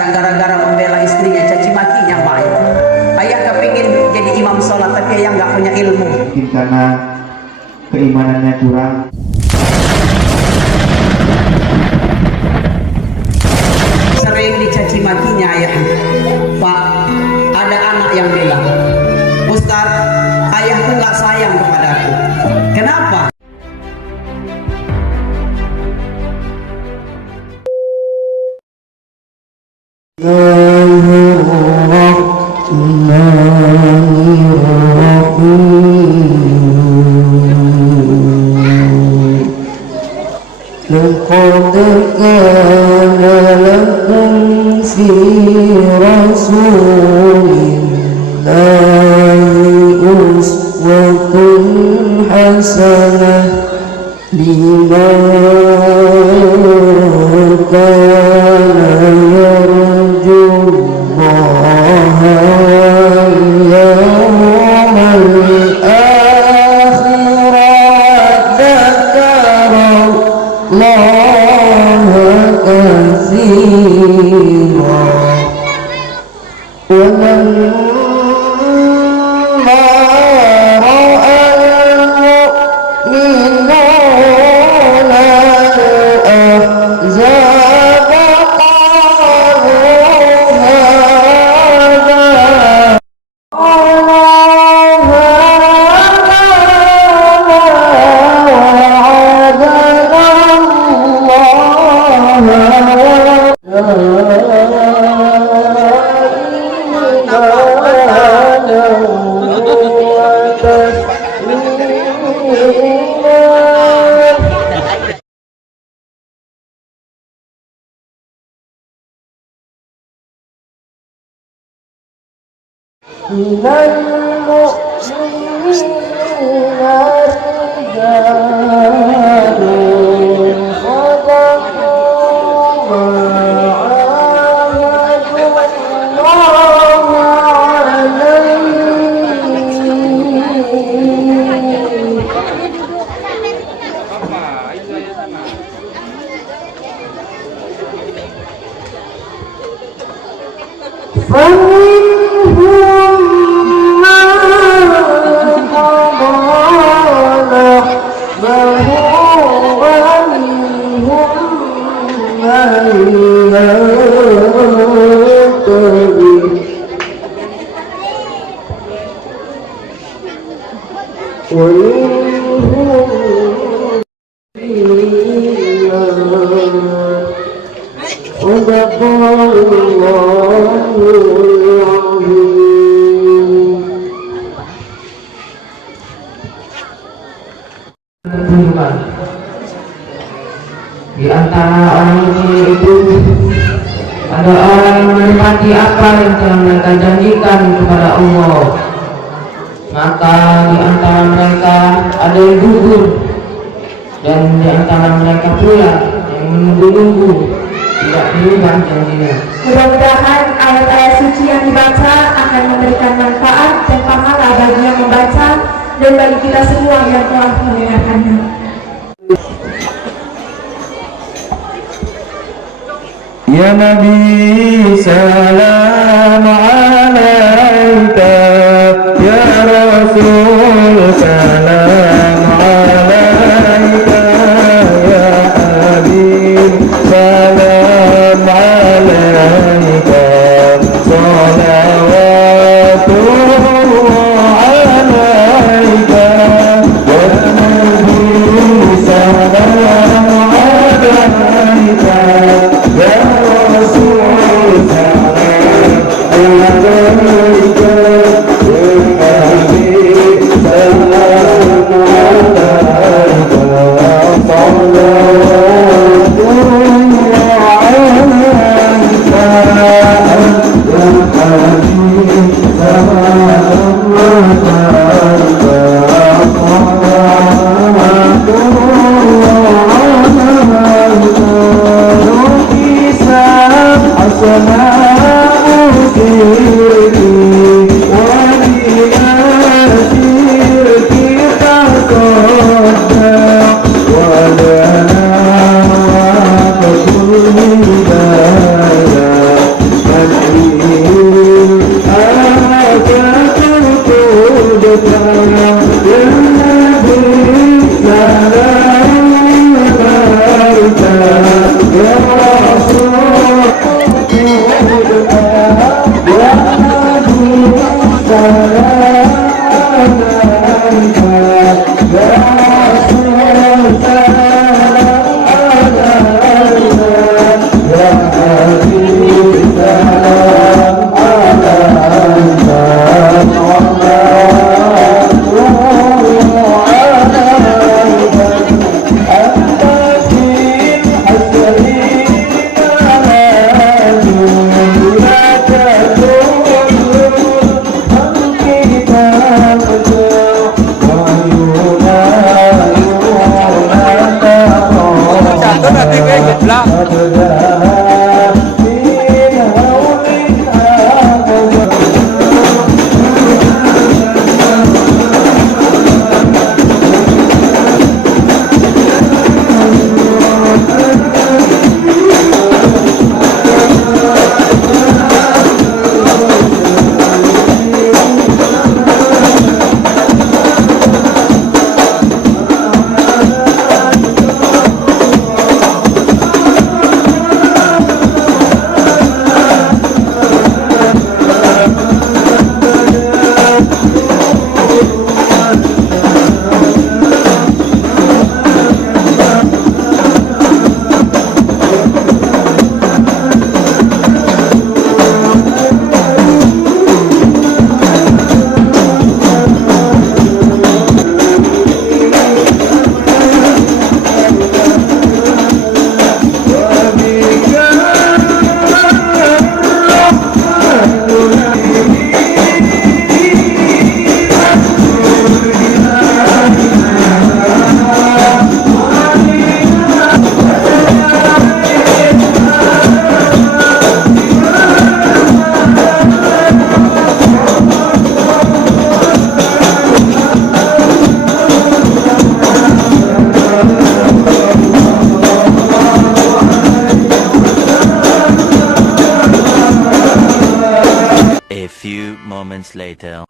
sekarang gara-gara membela istrinya caci makinya baik. Ayah kepingin jadi imam sholat tapi ayah nggak punya ilmu. Mungkin karena keimanannya kurang. Sering dicaci makinya ayah. Pak, ada anak yang bilang, Ustaz, ayahku nggak sayang kepadaku. Kenapa? لقد كان لكم في رسول الله أسوة حسنة لمن كان يرجو الله واليوم الآخر وذكر الله كثيرا ولما رأى المؤمنون الأحزاب من المؤمنين رجال صدقوا ما عاهدوا الله عليه فمنهم من قضى نحبه ومنهم من ينتظر ومنهم صدق الله العظيم. Di antara orang mulia itu ada orang yang menepati apa yang telah mereka janjikan kepada Allah. Maka di antara mereka ada yang gugur, dan di antara mereka pula yang menunggu-nunggu tidak berubah janjinya. Mudah-mudahan ayat-ayat suci yang dibaca akan memberikan manfaat dan pahala bagi yang membaca dan bagi kita semua yang telah mendengarkannya. Ya Nabi salam alaika, ya Rasul salam alaika, ya Habib salam alaika, salawatullah alaika, ya Nabi salam alaika, ya Rasul salam alaika, ya Habib salam alaika, salawatullah alaika, ya Habib salam alaika, few moments later.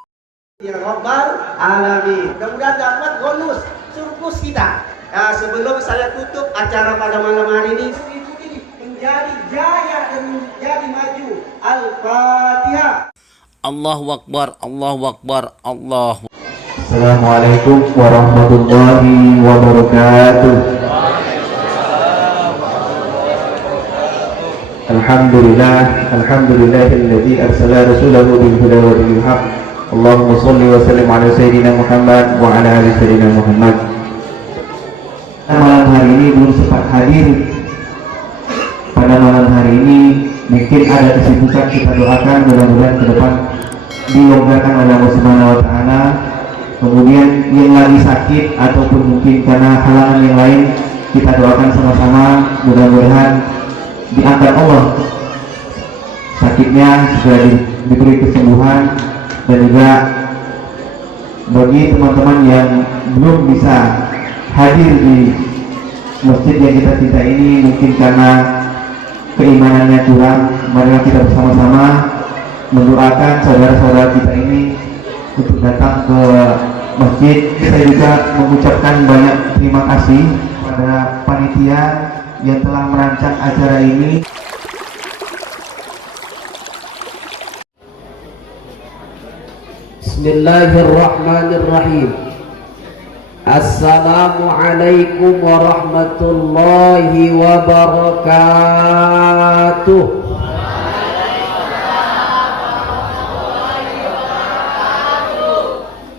Ya Rabbal Alamin. Mudah-mudahan dapat bonus surplus kita. Nah, sebelum saya tutup acara pada malam hari ini menjadi jaya dan menjadi maju. Al-Fatihah. Allahu Akbar, Allahu Akbar, Allahu. Assalamualaikum warahmatullahi wabarakatuh. Alhamdulillahilladzi arsala rasulahu bil huda wa dinil haq. Allahumma shalli wa sallim ala sayyidina Muhammad wa ala ali sayyidina Muhammad. Malam hari ini belum sempat hadir. Pada malam hari ini mungkin ada kesibukan, kita doakan mudah-mudahan ke depan dilonggarkan oleh Allah Subhanahu wa taala. Kemudian yang lagi sakit ataupun mungkin karena halangan yang lain, kita doakan sama-sama mudah-mudahan diangkat Allah sakitnya, segera diberi kesembuhan. Dan juga bagi teman-teman yang belum bisa hadir di masjid yang kita cinta ini, mungkin karena keimanannya kurang, mari kita bersama-sama mendoakan saudara-saudara kita ini untuk datang ke masjid. Saya juga mengucapkan banyak terima kasih pada panitia yang telah merancang acara ini. Bismillahirrahmanirrahim. Assalamualaikum warahmatullahi wabarakatuh.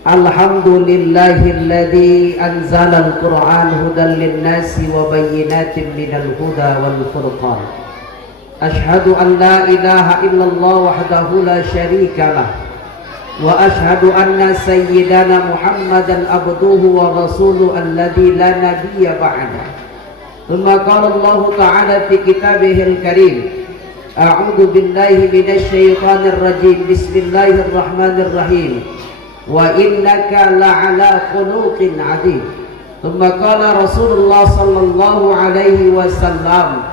Alhamdulillahilladzi anzala al-Qur'an hudan lin-nasi wa bayyinatin minal huda wal furqan. Ashhadu an la ilaha illallah wahdahu la syarika lah. Wa ashhadu anna sayyidana Muhammadan abduhu wa rasuluhu alladhi la nabiyya ba'da. Thumma qala Allah ta'ala fi kitabihil karim. A'udzu billahi minasy syaithanir rajim. Bismillahirrahmanirrahim. Wa innaka la'ala khuluqin 'adzim. Thumma qala Rasulullah sallallahu alaihi wasallam,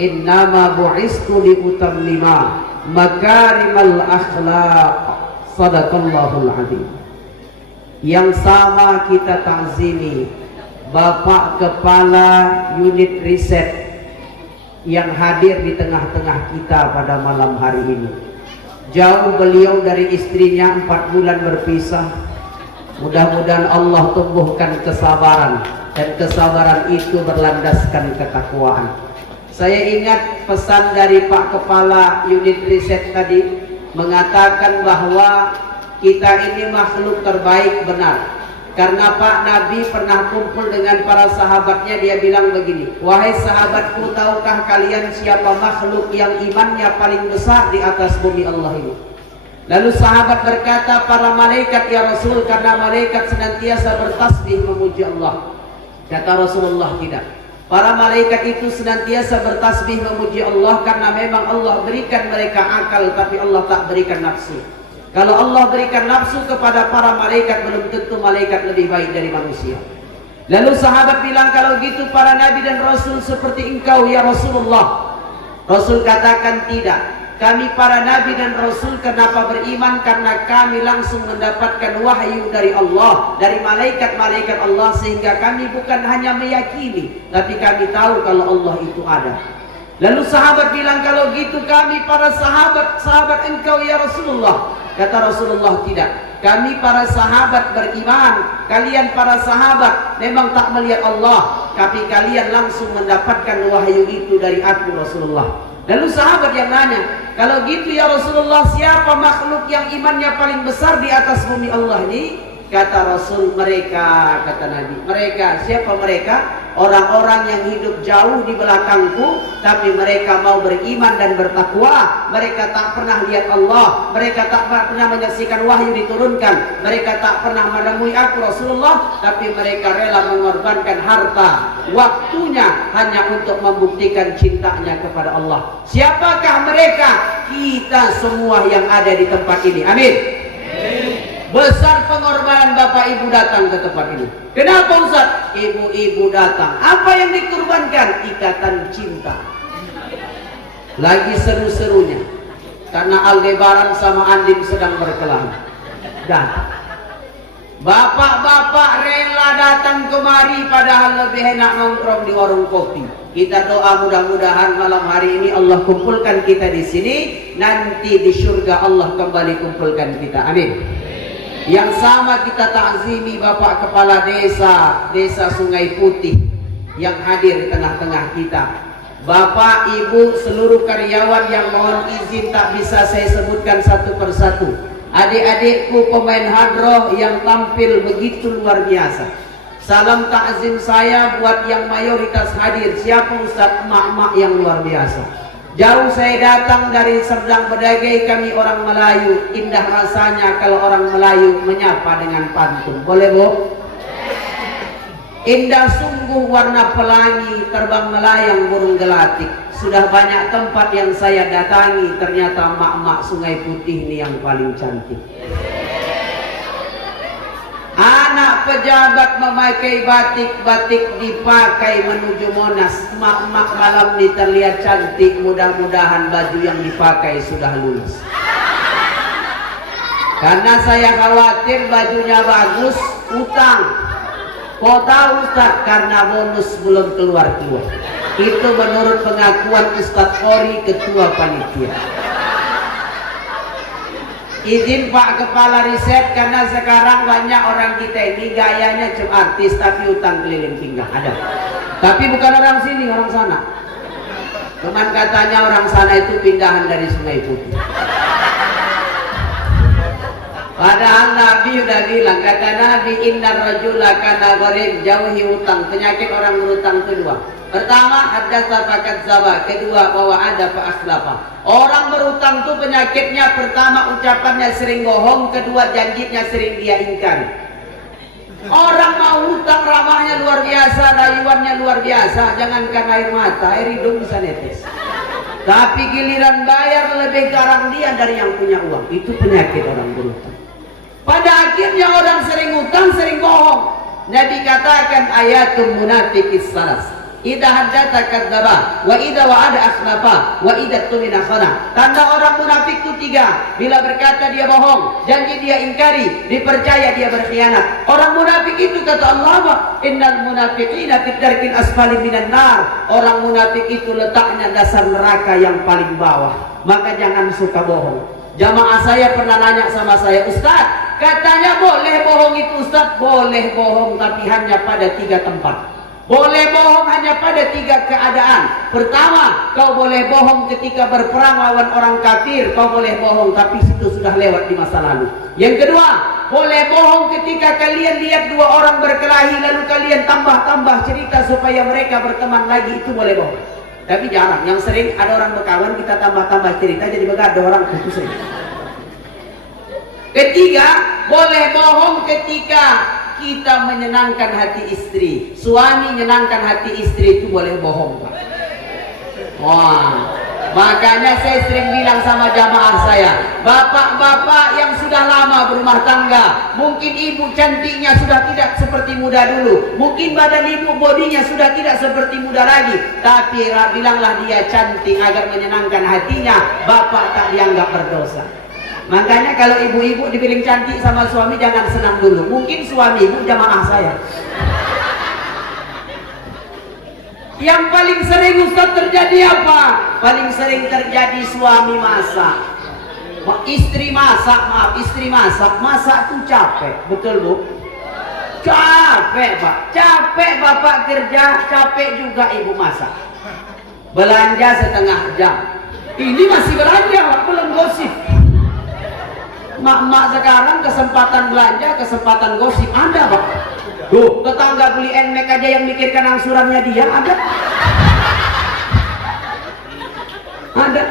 innama bu'istu li utammima makarimal akhlaq. Sadaqallahul adzim. Yang sama kita ta'zimi Bapak Kepala Unit Riset yang hadir di tengah-tengah kita pada malam hari ini. Jauh beliau dari istrinya, 4 bulan berpisah. Mudah-mudahan Allah tumbuhkan kesabaran, dan kesabaran itu berlandaskan ketakwaan. Saya ingat pesan dari Pak Kepala Unit Riset tadi, mengatakan bahwa kita ini makhluk terbaik. Benar, karena Pak Nabi pernah kumpul dengan para sahabatnya, dia bilang begini, wahai sahabatku, tahukah kalian siapa makhluk yang imannya paling besar di atas bumi Allah ini? Lalu sahabat berkata, para malaikat ya Rasul, karena malaikat senantiasa bertasbih memuji Allah. Kata Rasulullah, tidak, para malaikat itu senantiasa bertasbih memuji Allah karena memang Allah berikan mereka akal, tapi Allah tak berikan nafsu. Kalau Allah berikan nafsu kepada para malaikat, belum tentu malaikat lebih baik dari manusia. Lalu sahabat bilang, kalau gitu para nabi dan rasul seperti engkau ya Rasulullah. Rasul katakan, tidak. Kami para nabi dan rasul kenapa beriman? Karena kami langsung mendapatkan wahyu dari Allah, dari malaikat-malaikat Allah, sehingga kami bukan hanya meyakini, tapi kami tahu kalau Allah itu ada. Lalu sahabat bilang, kalau gitu kami para sahabat engkau ya Rasulullah. Kata Rasulullah, tidak. Kami para sahabat beriman, kalian para sahabat memang tak melihat Allah, tapi kalian langsung mendapatkan wahyu itu dari aku Rasulullah. Lalu sahabat yang nanya, kalau gitu ya Rasulullah, siapa makhluk yang imannya paling besar di atas bumi Allah ini? Kata Rasul, mereka, kata Nabi, mereka. Siapa mereka? Orang-orang yang hidup jauh di belakangku, tapi mereka mau beriman dan bertakwa. Mereka tak pernah lihat Allah, mereka tak pernah menyaksikan wahyu diturunkan, mereka tak pernah menemui aku Rasulullah, tapi mereka rela mengorbankan harta, waktunya hanya untuk membuktikan cintanya kepada Allah. Siapakah mereka? Kita semua yang ada di tempat ini. Amin. Besar pengorbanan Bapak Ibu datang ke tempat ini. Kenapa Ustaz? Ibu-ibu datang. Apa yang dikorbankan? Ikatan cinta. Lagi seru-serunya, karena Aldebaran sama Andin sedang berkelahi. Dan bapak-bapak rela datang kemari padahal lebih enak nongkrong di warung kopi. Kita doa mudah-mudahan malam hari ini Allah kumpulkan kita di sini, nanti di surga Allah kembali kumpulkan kita. Amin. Yang sama kita takzimi Bapak Kepala Desa Sungai Putih yang hadir di tengah-tengah kita. Bapak, Ibu, seluruh karyawan yang mohon izin tak bisa saya sebutkan satu persatu. Adik-adikku pemain hadroh yang tampil begitu luar biasa. Salam takzim saya buat yang mayoritas hadir. Siapa Ustaz? Emak-emak yang luar biasa. Jauh saya datang dari Serdang Bedagai, kami orang Melayu. Indah rasanya kalau orang Melayu menyapa dengan pantun. Boleh, Bu? Indah sungguh warna pelangi, terbang melayang burung gelatik. Sudah banyak tempat yang saya datangi, ternyata mak-mak Sungai Putih ini yang paling cantik. Anak pejabat memakai batik dipakai menuju Monas. Mak-mak malam ini terlihat cantik, mudah-mudahan baju yang dipakai sudah lulus. Karena saya khawatir bajunya bagus, utang. Kok tahu Ustaz? Karena bonus belum keluar-keluar. Itu menurut pengakuan Ustaz Kori, ketua panitia. Izin Pak Kepala Riset, karena sekarang banyak orang kita ini gayanya cuma artis tapi utang keliling pinggang. Ada. Tapi bukan orang sini, orang sana. Cuman katanya orang sana itu pindahan dari Sungai Putih. Padahal Nabi udah bilang, kata Nabi, innar rajula kana gharib, jauhi utang. Penyakit orang berutang kedua. Pertama, haddatsa fakadzdzaba, kedua bahwa ada fa akhlafa. Orang berutang tuh penyakitnya pertama ucapannya sering bohong, kedua janjinya sering dia ingkari. Orang mau utang ramahnya luar biasa, rayuannya luar biasa, jangankan air mata, air hidung bisa netes. Tapi giliran bayar lebih garang dia dari yang punya uang. Itu penyakit orang berutang. Pada akhirnya orang sering utang, sering bohong. Nabi katakan ayatul munafiqis salas. Idza haddatsa kadzdzaba, wa idza wa'ada akhlafa, wa idza tumina khana. Tanda orang munafik itu tiga. Bila berkata dia bohong, janji dia ingkari, dipercaya dia berkhianat. Orang munafik itu kata Allah, innal munafiqina fid darkil asfali minan nar. Orang munafik itu letaknya dasar neraka yang paling bawah. Maka jangan suka bohong. Jamaah saya pernah nanya sama saya, Ustaz, katanya boleh bohong itu Ustaz? Boleh bohong, tapi hanya pada 3 tempat. Boleh bohong hanya pada 3 keadaan. Pertama, kau boleh bohong ketika berperang lawan orang kafir. Kau boleh bohong, tapi itu sudah lewat di masa lalu. Yang kedua, boleh bohong ketika kalian lihat 2 orang berkelahi, lalu kalian tambah-tambah cerita supaya mereka berteman lagi. Itu boleh bohong. Tapi jarang, yang sering ada orang berkawan, kita tambah-tambah cerita jadi begadang orang itu sering. Ketiga, boleh bohong ketika kita menyenangkan hati istri. Suami menyenangkan hati istri itu boleh bohong. Wah, makanya saya sering bilang sama jamaah saya, bapak-bapak yang sudah lama berumah tangga, mungkin ibu cantiknya sudah tidak seperti muda dulu, mungkin badan ibu bodinya sudah tidak seperti muda lagi, tapi bilanglah dia cantik agar menyenangkan hatinya, bapak tak dianggap berdosa. Makanya kalau ibu-ibu dibilang cantik sama suami jangan senang dulu, mungkin suami ibu jamaah saya. Yang paling sering Ustaz terjadi apa? Paling sering terjadi suami masak, istri masak, masak tuh capek, betul Bu? Capek Pak, capek bapak kerja, capek juga ibu masak. Belanja setengah jam, ini masih belanja Pak, belum gosip. Mak-mak sekarang kesempatan belanja, kesempatan gosip ada Pak. Tuh, tetangga beli NMAX aja yang mikirkan angsurannya dia ada. Ada.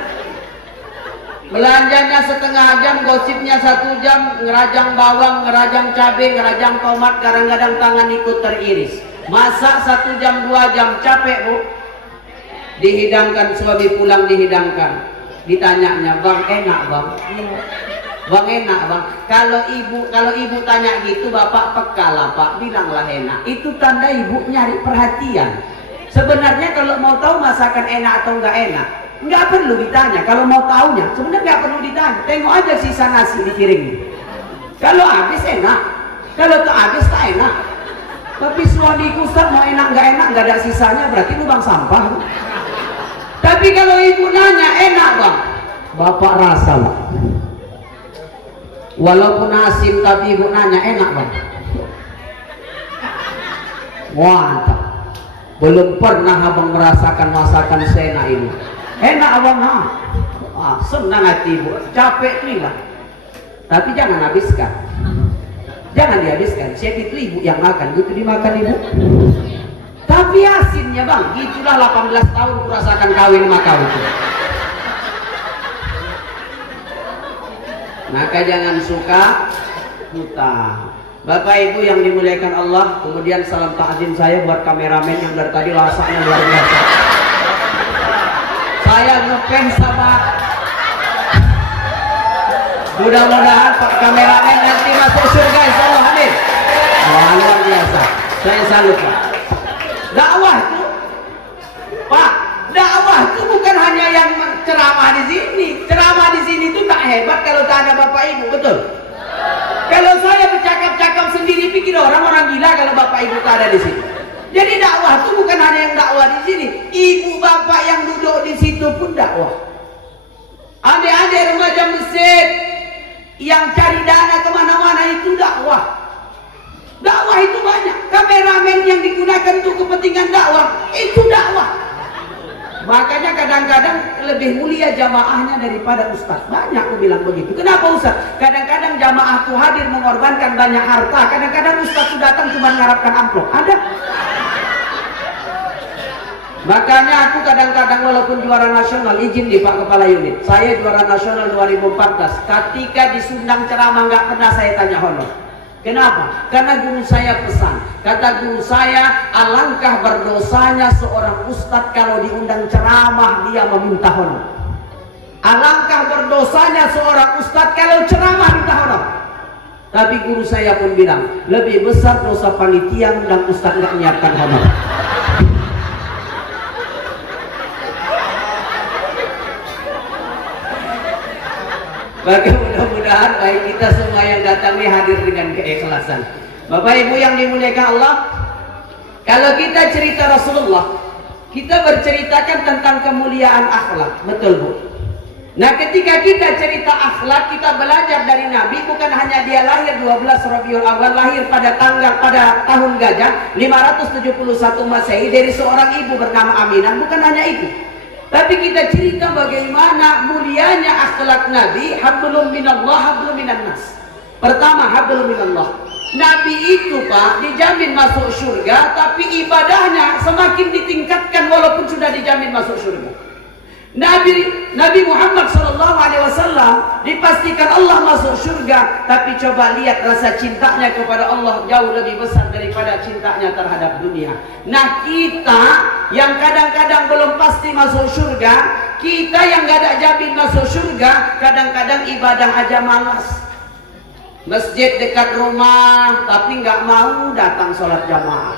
Belanjanya setengah jam, gosipnya 1 jam, ngerajang bawang, ngerajang cabai, ngerajang tomat, kadang-kadang tangan ikut teriris. Masak 1 jam, 2 jam, capek Bu. Dihidangkan, suami pulang dihidangkan. Ditanyanya, Bang enak Bang? Bang enak Bang. Kalau ibu tanya gitu, bapak peka lah Pak, bilanglah enak. Itu tanda ibu nyari perhatian. Sebenarnya kalau mau tahu masakan enak atau enggak enak, Nggak perlu ditanya. Kalau mau taunya, sebenarnya nggak perlu ditanya. Tengok aja sisa nasi dikirim. Kalau habis enak, kalau tak habis tak enak. Tapi suamiku Ustaz mau enak nggak ada sisanya, berarti lubang sampah. Tapi kalau ibu nanya enak bang, bapak rasa bang. Walaupun asin tapi ibu nanya enak bang. Mantap. Belum pernah abang merasakan masakan seenak ini. Enak abang ha? Senang hati ibu. Capek nih bang. Tapi jangan habiskan. Jangan dihabiskan. Siapa itu ibu yang makan, gitu dimakan ibu. Tapi asinnya bang, gitulah 18 tahun kurasakan kawin sama kau itu. Maka jangan suka hutang. Bapak Ibu yang dimuliakan Allah, kemudian salam takzim saya buat kameramen yang dari tadi lasaknya luar biasa. Saya ngefans sama, mudah-mudahan Pak kameramen nanti masuk surga insyaallah, amin. Wah, luar biasa. Saya salut Pak. Dakwah itu, Pak, dakwah itu bukan hanya yang ceramah di sini. Ceramah di sini itu tak hebat kalau tak ada Bapak Ibu, betul? Kalau saya bercakap-cakap sendiri, pikir orang gila kalau Bapak Ibu tak ada di sini. Jadi dakwah itu bukan hanya yang dakwah di sini. Ibu bapak yang duduk di situ pun dakwah. Adik-adik remaja masjid yang cari dana kemana-mana itu dakwah. Dakwah itu banyak. Kameramen yang digunakan untuk kepentingan dakwah itu dakwah. Makanya kadang-kadang lebih mulia jamaahnya daripada ustaz. Banyak aku bilang begitu. Kenapa ustaz? Kadang-kadang jamaah itu hadir mengorbankan banyak harta. Kadang-kadang ustaz itu datang cuma mengharapkan amplop. Ada. Makanya aku kadang-kadang walaupun juara nasional, izin nih Pak Kepala Unit, saya juara nasional 2014. Ketika disundang ceramah nggak pernah saya tanya honor. Kenapa? Karena guru saya pesan. Kata guru saya, alangkah berdosanya seorang ustadz kalau diundang ceramah dia meminta honor. Alangkah berdosanya seorang ustadz kalau ceramah minta honor. Tapi guru saya pun bilang, lebih besar dosa panitia undang ustadz nggak menyiapkan honor. Maka mudah-mudahan baik kita semua yang datang ini hadir dengan keikhlasan. Bapak Ibu yang dimuliakan Allah, kalau kita cerita Rasulullah, kita berceritakan tentang kemuliaan akhlak, betul Bu? Nah ketika kita cerita akhlak, kita belajar dari Nabi, bukan hanya dia lahir 12 Rabiul Awal, lahir pada tahun gajah 571 Masehi dari seorang ibu bernama Aminah, bukan hanya itu. Tapi kita cerita bagaimana mulianya akhlak Nabi. Hablum minallah, hablum minan nas. Pertama, hablum minallah. Nabi itu Pak dijamin masuk surga, tapi ibadahnya semakin ditingkatkan walaupun sudah dijamin masuk surga. Nabi Muhammad SAW dipastikan Allah masuk surga, tapi coba lihat rasa cintanya kepada Allah jauh lebih besar daripada cintanya terhadap dunia. Nah kita yang kadang-kadang belum pasti masuk surga, kita yang gak ada jamin masuk surga, kadang-kadang ibadah aja malas. Masjid dekat rumah tapi nggak mau datang sholat jamaah.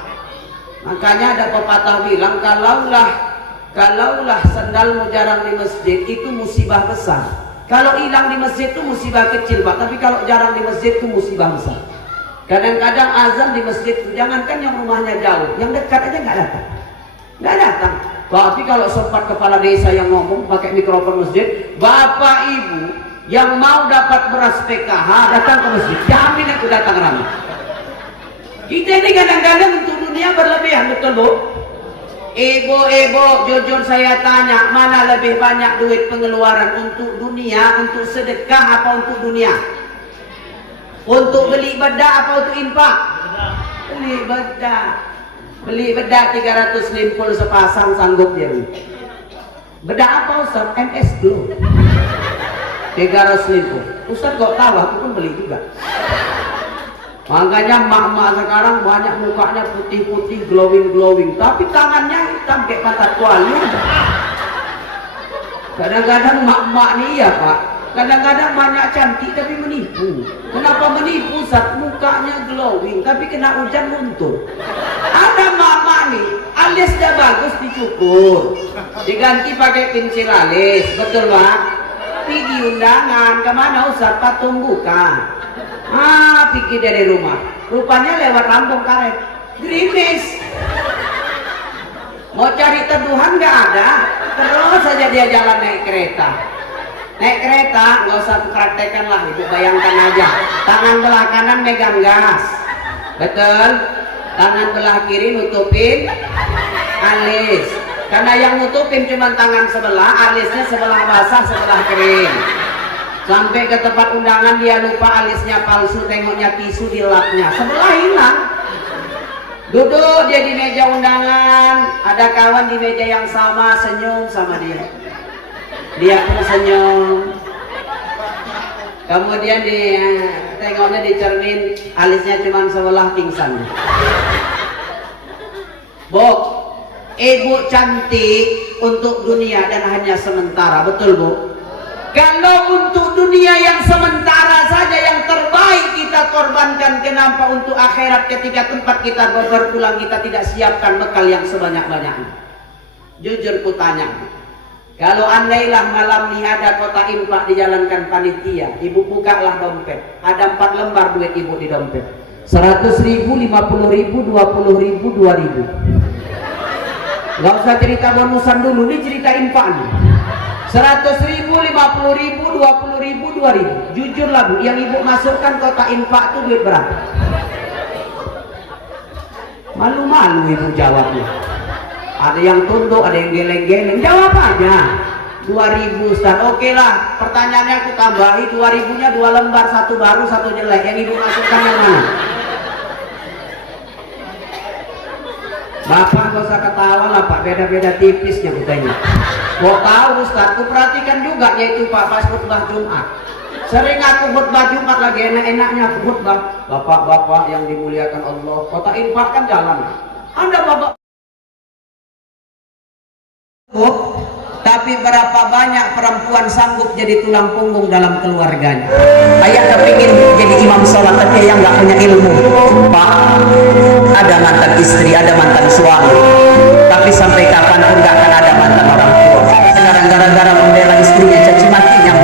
Makanya ada pepatah bilang, kalaulah sandalmu jarang di masjid itu musibah besar. Kalau hilang di masjid itu musibah kecil Pak, tapi kalau jarang di masjid itu musibah besar. Kadang-kadang azan di masjid, jangankan yang rumahnya jauh, yang dekat aja nggak datang. Tapi kalau sempat kepala desa yang ngomong pakai mikrofon masjid, Bapak Ibu yang mau dapat beras PKH datang ke masjid, jamin aku datang ramai. Kita ini kadang-kadang untuk dunia berlebihan, betul Bu? Ibu-ibu, jujur saya tanya, mana lebih banyak duit pengeluaran untuk dunia, untuk sedekah apa untuk dunia? Untuk beli bedak apa untuk infak? Beli bedak. Beli bedak 350 sepasang sanggup dia beli. Bedak apa Ustaz? MS Glow 350. Ustaz kok tahu, aku pun beli juga. Makanya mak-mak sekarang banyak mukanya putih-putih, glowing, tapi tangannya hitam kayak pantat kuali. Kadang-kadang mak-mak nih ya Pak, Kadang-kadang banyak cantik tapi menipu. Kenapa menipu? Saat mukanya glowing tapi kena hujan luntur. Ada mama nih, alis dah bagus dicukur, diganti pakai pensil alis, betul Pak? Pergi undangan kemana Ustaz? Patung buka. Pergi dari rumah. Rupanya lewat Lampung Karet. Gerimis. Mau cari teduhan nggak ada. Terus saja dia jalan naik kereta. Naik kereta nggak usah praktekkan lah, ibu bayangkan aja. Tangan belah kanan megang gas, betul. Tangan belah kiri nutupin alis. Karena yang nutupin cuma tangan sebelah, alisnya sebelah basah, sebelah kering. Sampai ke tempat undangan dia lupa alisnya palsu, tengoknya tisu di lapnya, sebelah hilang. Duduk dia di meja undangan, ada kawan di meja yang sama senyum sama dia. Dia pun senyum. Kemudian tengoknya di cermin, alisnya cuma sebelah pingsan. Bu, ibu cantik untuk dunia dan hanya sementara, betul Bu? Kalau untuk dunia yang sementara saja yang terbaik kita korbankan, kenapa untuk akhirat ketika tempat kita berpulang kita tidak siapkan bekal yang sebanyak-banyaknya? Jujur ku tanya, kalau andailah malam ini ada kota infak dijalankan panitia, ibu bukalah dompet, ada 4 lembar duit ibu di dompet, 100.000, 50.000, 20.000, 2.000. Gak usah cerita bonusan dulu, ini cerita infak nih. 100.000, 50.000, 20.000, 2.000. Jujurlah Bu, yang ibu masukkan kota infak itu duit berapa? Malu-malu ibu jawabnya. Ada yang tunduk, ada yang geleng-geleng. Jawab aja. 2.000 Ustaz. Oke lah, pertanyaannya aku tambahi, 2.000-nya 2 lembar, 1 baru, 1 jelek. Yang ibu masukkan yang mana? Bapak gak usah ketawa lah Pak, beda-beda tipisnya katanya. Kok tahu Ustaz? Aku perhatikan juga yaitu Pak pas khutbah Jumat. Sering aku khutbah Jumat lagi enak-enaknya aku khutbah. Bapak-bapak yang dimuliakan Allah, kota infak kan jalan. Anda bapak tapi berapa banyak perempuan sanggup jadi tulang punggung dalam keluarganya. Ayah kepingin jadi imam sholat tapi ayah nggak punya ilmu. Pak, ada mantan istri, ada mantan suami, tapi sampai kapanpun nggak akan ada mantan orang tua. Sekarang gara-gara membela istrinya caci maki yang